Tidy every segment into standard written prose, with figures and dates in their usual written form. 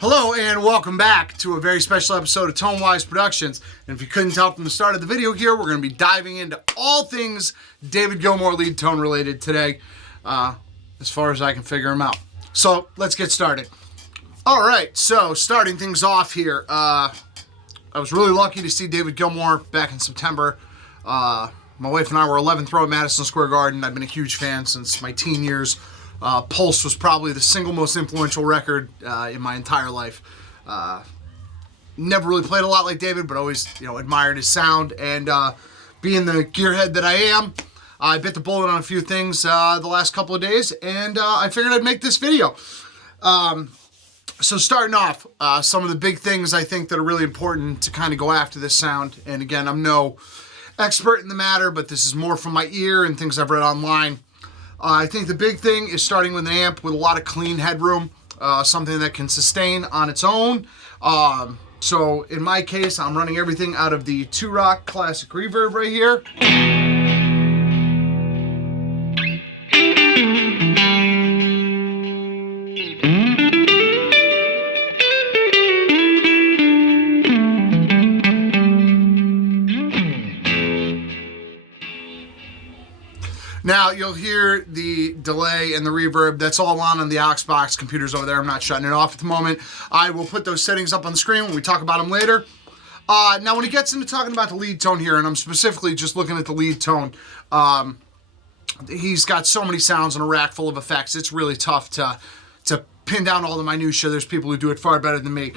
Hello and welcome back to a very special episode of Tone-Wise Productions. And if you couldn't tell from the start of the video here, we're going to be diving into all things David Gilmour lead tone related today, as far as I can figure them out. So let's get started. All right, so starting things off here, I was really lucky to see David Gilmour back in September. My wife and I were 11th row at Madison Square Garden. I've been a huge fan since my teen years. Pulse was probably the single most influential record in my entire life. Never really played a lot like David, but always, admired his sound. And being the gearhead that I am, I bit the bullet on a few things the last couple of days, and I figured I'd make this video. So starting off, some of the big things I think that are really important to kind of go after this sound. And again, I'm no expert in the matter, but this is more from my ear and things I've read online. I think the big thing is starting with an amp with a lot of clean headroom, something that can sustain on its own. So in my case, I'm running everything out of the 2-Rock Classic Reverb right here. Now, you'll hear the delay and the reverb. That's all on the aux box computers over there. I'm not shutting it off at the moment. I will put those settings up on the screen when we talk about them later. Now, when he gets into talking about the lead tone here, and I'm specifically just looking at the lead tone, he's got so many sounds and a rack full of effects. It's really tough to pin down all the minutia. There's people who do it far better than me.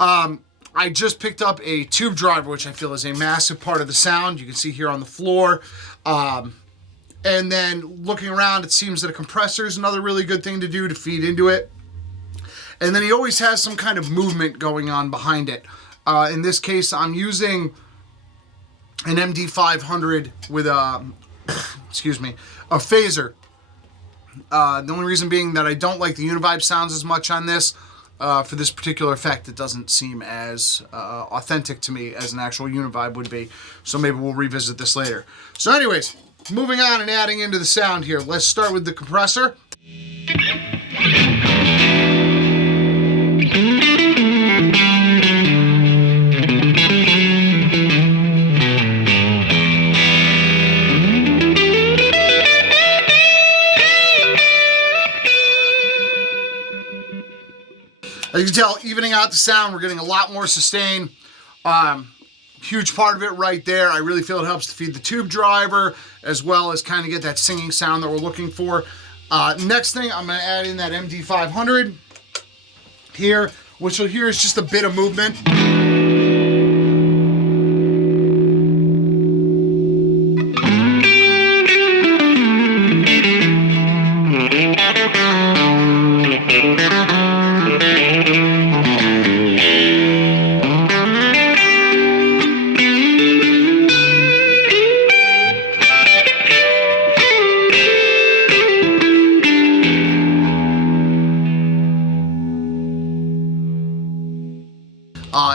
I just picked up a tube driver, which I feel is a massive part of the sound. You can see here on the floor. And then looking around, it seems that a compressor is another really good thing to do to feed into it. And then he always has some kind of movement going on behind it. In this case, I'm using an MD500 with a phaser. The only reason being that I don't like the uni-vibe sounds as much on this. For this particular effect, it doesn't seem as authentic to me as an actual uni-vibe would be. So maybe we'll revisit this later. So anyways, moving on and adding into the sound here. Let's start with the compressor. As you can tell, evening out the sound, we're getting a lot more sustain. Huge part of it right there. I really feel it helps to feed the tube driver as well as kind of get that singing sound that we're looking for. Next thing, I'm going to add in that MD500 here, which you'll hear is just a bit of movement.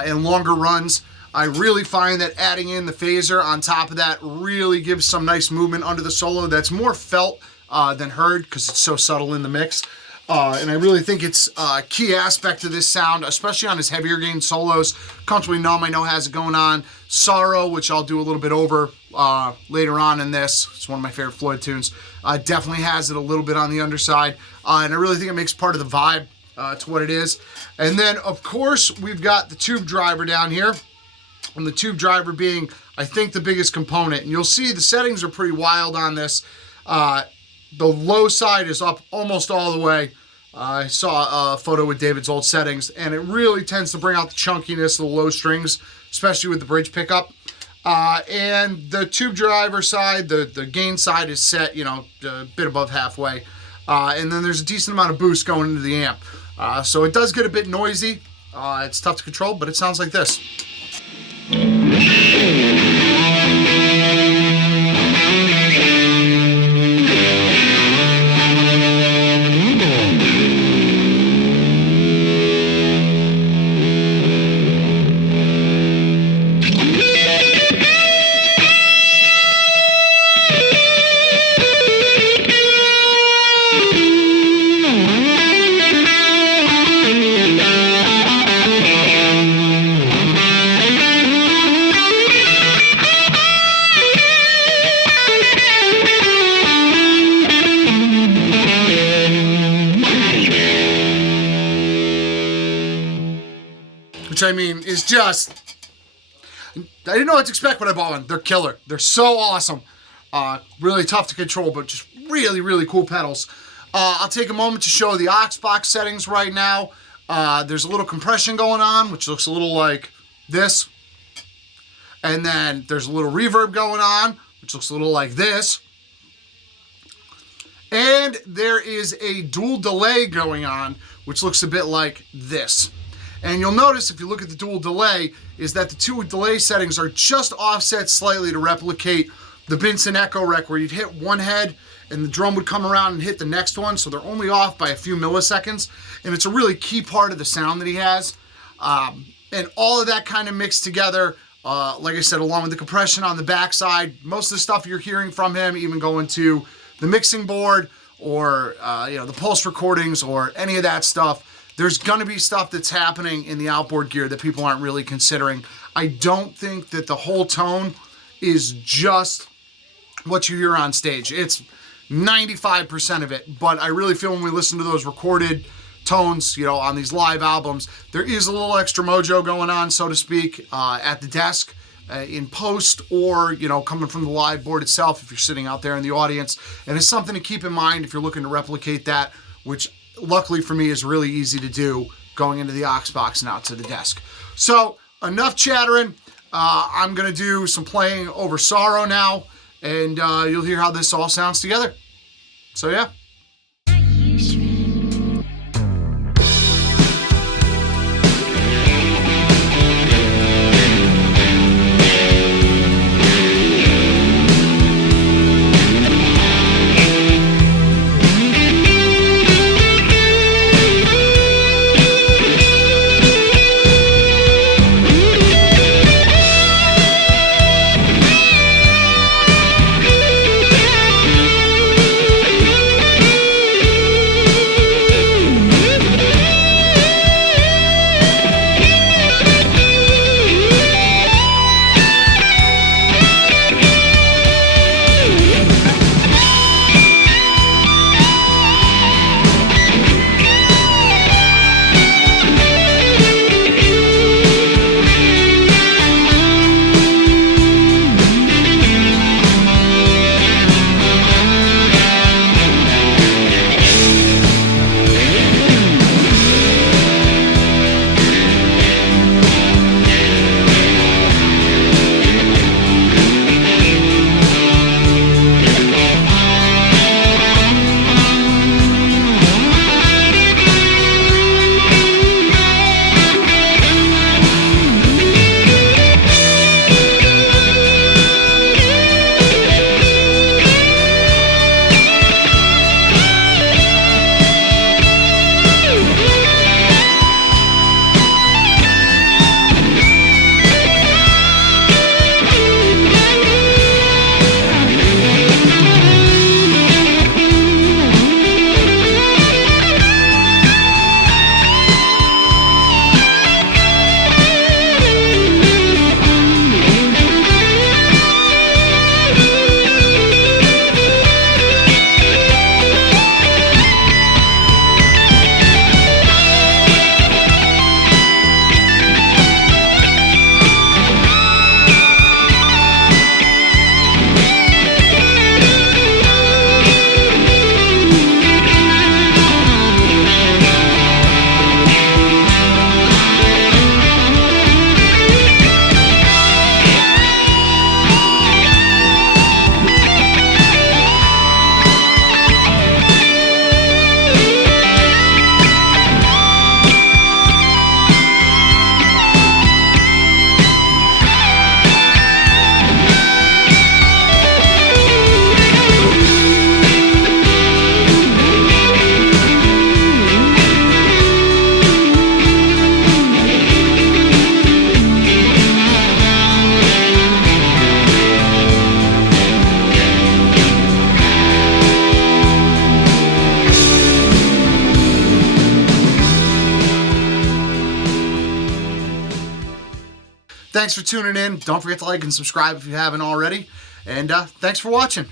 And longer runs, I really find that adding in the phaser on top of that really gives some nice movement under the solo that's more felt than heard because it's so subtle in the mix. And I really think it's a key aspect of this sound, especially on his heavier gain solos. Comfortably Numb, I know has it going on. Sorrow, which I'll do a little bit over later on in this. It's one of my favorite Floyd tunes. Definitely has it a little bit on the underside. And I really think it makes part of the vibe to what it is. And then, of course, we've got the tube driver down here. and the tube driver being, I think, the biggest component. And you'll see the settings are pretty wild on this. The low side is up almost all the way. I saw a photo with David's old settings, and it really tends to bring out the chunkiness of the low strings, especially with the bridge pickup. And the tube driver side, the gain side is set, a bit above halfway. And then there's a decent amount of boost going into the amp. So it does get a bit noisy. It's tough to control, but it sounds like this. Which I mean is just, I didn't know what to expect when I bought one. They're killer. They're so awesome. Really tough to control, but just really, really cool pedals. I'll take a moment to show the aux box settings right now. There's a little compression going on, which looks a little like this. And then there's a little reverb going on, which looks a little like this. And there is a dual delay going on, which looks a bit like this. And you'll notice if you look at the dual delay is that the two delay settings are just offset slightly to replicate the Benson Echo Rec, where you'd hit one head and the drum would come around and hit the next one. So they're only off by a few milliseconds. And it's a really key part of the sound that he has. And all of that kind of mixed together, like I said, along with the compression on the backside, most of the stuff you're hearing from him, even going to the mixing board or the pulse recordings or any of that stuff, there's going to be stuff that's happening in the outboard gear that people aren't really considering. I don't think that the whole tone is just what you hear on stage. It's 95% of it, but I really feel when we listen to those recorded tones, on these live albums, there is a little extra mojo going on, so to speak, at the desk, in post, or, coming from the live board itself if you're sitting out there in the audience. And it's something to keep in mind if you're looking to replicate that, which luckily for me is really easy to do going into the aux box and out to the desk. So enough chattering. I'm going to do some playing over Sorrow now, and you'll hear how this all sounds together. So yeah. thanks for tuning in. Don't forget to like and subscribe if you haven't already. And thanks for watching.